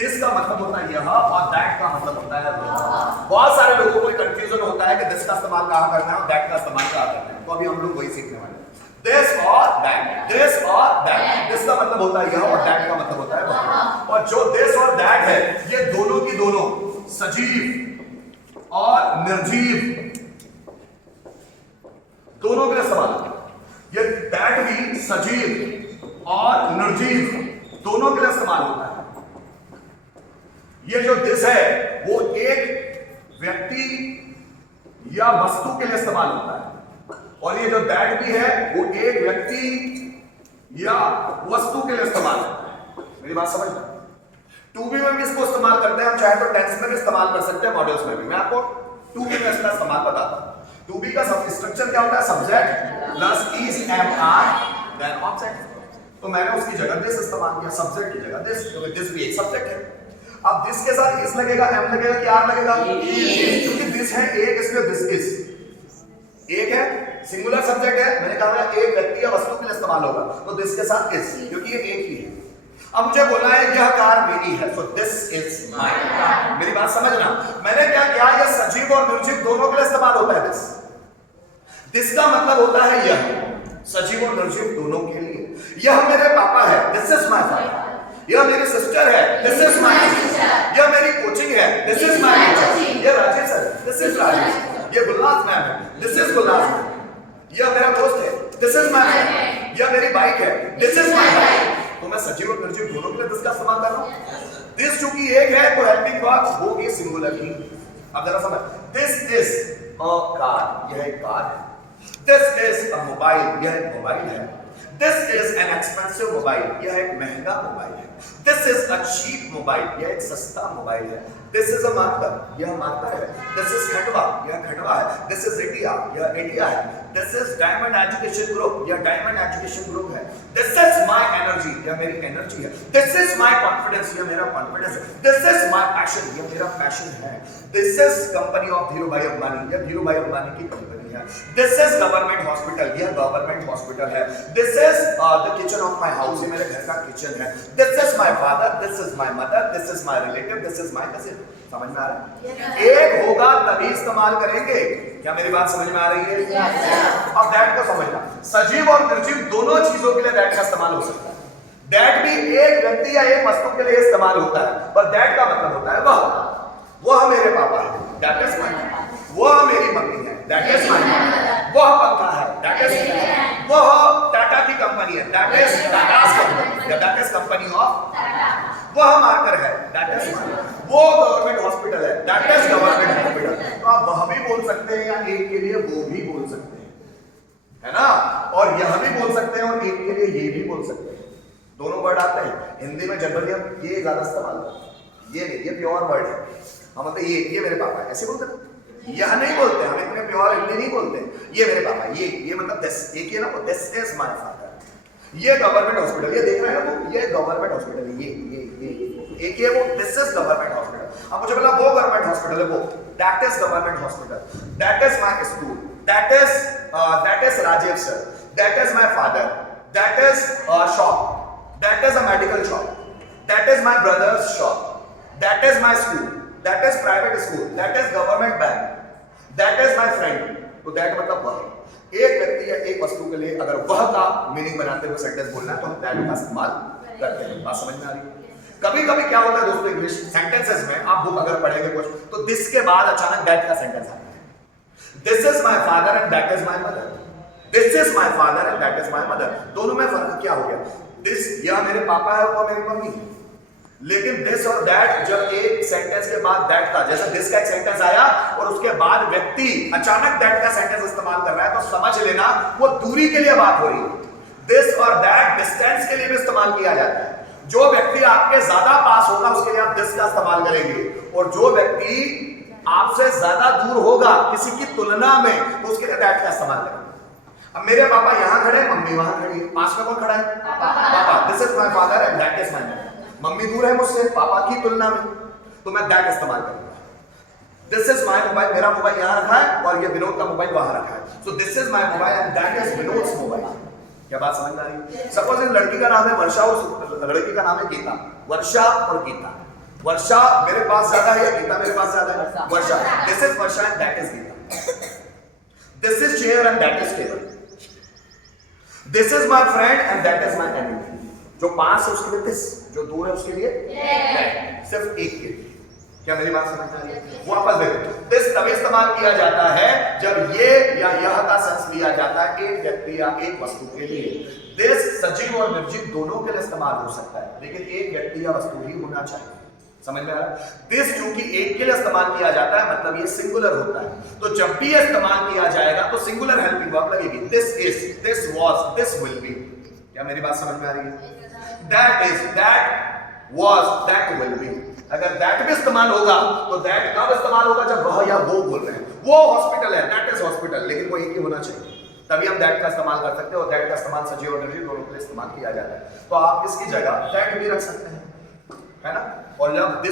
This का मतलब होता है यह और दैट का मतलब होता है वह। बहुत सारे लोगों को कंफ्यूजन होता है कि दिस का इस्तेमाल कहां करना है और दैट का इस्तेमाल कहां करना है, तो अभी हम लोग वही सीखने वाले हैं। दिस और दैट, दिस और दैट। दिस का मतलब होता है यह और दैट का मतलब होता है वह। और जो दिस और दैट है ये दोनों की दोनों सजीव और निर्जीव दोनों के लिए इस्तेमाल होता है। ये दैट भी सजीव और निर्जीव दोनों के लिए इस्तेमाल होता है। ये जो दिस है वो एक व्यक्ति या वस्तु के लिए इस्तेमाल होता है और ये जो दैट भी है वो एक व्यक्ति या वस्तु के लिए इस्तेमाल होता है। मेरी बात समझ में? टू बी में भी इसको इस्तेमाल करते हैं हम, चाहे तो टेंस में भी इस्तेमाल कर सकते हैं, मॉड्यूल्स में भी। मैं आपको टू बी में इसका इस्तेमाल बताता हूं। टू बी का स्ट्रक्चर क्या होता है? Subject plus is am are then object. तो मैंने उसकी जगह दिस इस्तेमाल किया, सब्जेक्ट की जगह दिस, क्योंकि दिस भी एक सब्जेक्ट है। अब दिस के साथ इस लगेगा, एम लगेगा कि आर लगेगा? क्योंकि दिस है एक, इसलिए दिस इज एक है, सिंगुलर सब्जेक्ट है। मैंने कहा एक व्यक्ति या वस्तु के लिए इस्तेमाल होगा, तो दिस के साथ इज, क्योंकि ये एक ही है। अब मुझे बोलना है यह कार मेरी है, so this is my car. मेरी बात समझना, मैंने क्या किया? यह सजीव और निर्जीव दोनों के लिए इस्तेमाल होता है दिस। दिस का मतलब होता है यह, सजीव और निर्जीव दोनों के लिए। यह मेरे पापा है, दिस इज माय फादर। यह मेरी सिस्टर है, दिस इज माय सिस्टर। यह मेरी कोचिंग है, दिस इज माय कोचिंग। यह राजेश है, दिस इज राजेश। यह गुलनाज मैम है, दिस इज गुलनाज मैम। यह मेरा दोस्त है, दिस इज माय फ्रेंड। यह मेरी बाइक है, दिस इज माय बाइक। तो मैं सजीव और निर्जीव दोनों के लिए दिस का इस्तेमाल कर रहा हूं। दिस चूंकि एक है तो हेल्पिंग वर्ब होगी सिंगुलर ही। अब जरा समझ, दिस इज अ कार, यह एक कार है। दिस इज अ मोबाइल, यह एक मोबाइल है। This is an expensive mobile, यह एक महंगा मोबाइल है। This is a cheap mobile, यह एक सस्ता मोबाइल है। दिस इज अ मार्कर, यह मार्कर है। दिस इज खंडवा, यह खंडवा है। दिस इज इंडिया, यह इंडिया है। This is diamond education group, यह डायमंड एजुकेशन ग्रुप है। दिस इज माय एनर्जी, यह मेरी एनर्जी है। दिस इज माय कॉन्फिडेंस, यह मेरा कॉन्फिडेंस है। दिस इज माय पैशन, यह मेरा पैशन है। This is company of Dhirubhai Ambani, यह धीरूभाई अंबानी की कंपनी है। दिस इज गवर्नमेंट हॉस्पिटल, यह गवर्नमेंट हॉस्पिटल है। This is the kitchen of my house, ये मेरे घर का किचन है। This is my father, this is my mother, this is my relative, this is my cousin. समझ में आ रहा है? एक होगा तभी इस्तेमाल करेंगे। क्या मेरी बात समझ में आ रही है? अब दैट को समझना, सजीव और निर्जीव दोनों चीजों के लिए दैट का इस्तेमाल हो सकता है। दैट भी एक व्यक्ति या एक वस्तु के लिए इस्तेमाल होता है, पर दैट का मतलब होता है वह मेरे पापा है, दैट इज माय। वह मेरी मम्मी है, दैट इज माय मदर। वह पंखा है, दैट इज। वह टाटा की कंपनी है, that is Tatas company, that is company of Tata. वह मार्कर है, दैट इज मार्कर। वो गवर्नमेंट हॉस्पिटल है, दैट इज गवर्नमेंट हॉस्पिटल। तो आप वह भी बोल सकते हैं या एक के लिए वो भी बोल सकते हैं, है ना? और यह भी बोल सकते हैं और एक के लिए ये भी बोल सकते हैं। दोनों वर्ड आते हैं हिंदी में। जनरली हम ये ज्यादा इस्तेमाल करते हैं, ये नहीं, ये प्योर वर्ड है। हम मतलब ये मेरे पापा है ऐसे बोलते हैं, यह नहीं बोलते हम, इतने प्योर हिंदी नहीं बोलते। ये मेरे पापा, ये मतलब दिस, एक है ना, दिस इज माय फादर। ये गवर्नमेंट हॉस्पिटल, ये देख रहे हैं ना, वो ये गवर्नमेंट हॉस्पिटल है। ये एक है वो, दिस इज गवर्नमेंट हॉस्पिटल। अब मुझे बोला वो गवर्नमेंट हॉस्पिटल है, वो that is government hospital. That is my school, that is Rajesh sir, that is my father, that is shop, that is a medical shop, that is my brothers shop, that is my school, that is private school, that is government bank, that is my friend. तो that मतलब वह। एक व्यक्ति या एक वस्तु के लिए अगर वह का मीनिंग बनाते हुए सेंटेंस बोलना है तो हम दैट का इस्तेमाल करते हैं। बात समझ में आ रही है? कभी कभी क्या होता है दोस्तों, इंग्लिश सेंटेंसेस में आप बुक अगर पढ़ेंगे कुछ तो दिस के बाद अचानक दैट का सेंटेंस आता है। This is my father and that is my mother. This is my father and that is my mother. दोनों में फर्क क्या हो गया? दिस, यह मेरे पापा है और वह मेरी मम्मी है। लेकिन दिस और दैट जब एक सेंटेंस के बाद दैट था, जैसे दिस का एक सेंटेंस आया और उसके बाद व्यक्ति अचानक दैट का सेंटेंस इस्तेमाल कर रहा है, तो समझ लेना वो दूरी के लिए बात हो रही है। दिस और दैट डिस्टेंस के लिए भी इस्तेमाल किया जाता है। जो व्यक्ति आपके ज्यादा पास होगा उसके लिए आप दिस का इस्तेमाल करेंगे, और जो व्यक्ति आपसे ज्यादा दूर होगा किसी की तुलना में, तो उसके लिए दैट का इस्तेमाल करेंगे। अब मेरे पापा यहां खड़े हैं, मम्मी वहां खड़ी है, पास में कौन खड़ा है? पापा। This is my father and that is my mother. Mummy दूर है मुझसे पापा की तुलना में, तो मैं दैट इस्तेमाल करूंगा। दिस इज माय मोबाइल, मेरा मोबाइल यहां रखा है और ये विनोद का मोबाइल वहां रखा है, so this is my mobile and that is Vinod's mobile. क्या बात समझ में आ रही है? सपोज एक लड़की का नाम है वर्षा और लड़की का नाम है गीता, वर्षा और गीता। वर्षा मेरे पास ज्यादा है या गीता मेरे पास ज्यादा है? Varsha. This is Varsha and that is Geeta. This is chair and that is table. This is my friend and that is my enemy. जो पास है उसके लिए दिस, जो दूर है उसके लिए दैट। सिर्फ एक के लिए। क्या मेरी बात समझ में आ रही है? वापस देखो, दिस तभी इस्तेमाल किया जाता है जब ये या यह का सेंस लिया जाता है एक व्यक्ति या एक वस्तु के लिए। दिस सजीव और निर्जीव दोनों के लिए इस्तेमाल हो सकता है, लेकिन एक व्यक्ति या वस्तु ही होना चाहिए। समझ में आ रहा है? दिस चूंकि एक के लिए इस्तेमाल किया जाता है, मतलब ये सिंगुलर होता है, तो जब भी ये इस्तेमाल किया जाएगा तो सिंगुलर हेल्पिंग वर्ब लगेगी। This is, this was, this will be. क्या मेरी बात समझ में आ रही है? That is, that was, that will be. अगर दैट भी इस्तेमाल होगा तो दैट कब इस्तेमाल होगा? जब वह या वो बोल रहे हैं। वो हॉस्पिटल है, दैट इज हॉस्पिटल, लेकिन वो एक ही होना चाहिए, तभी हम दैट का इस्तेमाल कर सकते हैं। और दैट का इस्तेमाल सजीव और निर्जीव दोनों के लिए इस्तेमाल किया जाता है। तो आप इसकी जगह दैट भी रख सकते हैं, है ना? और जब दिस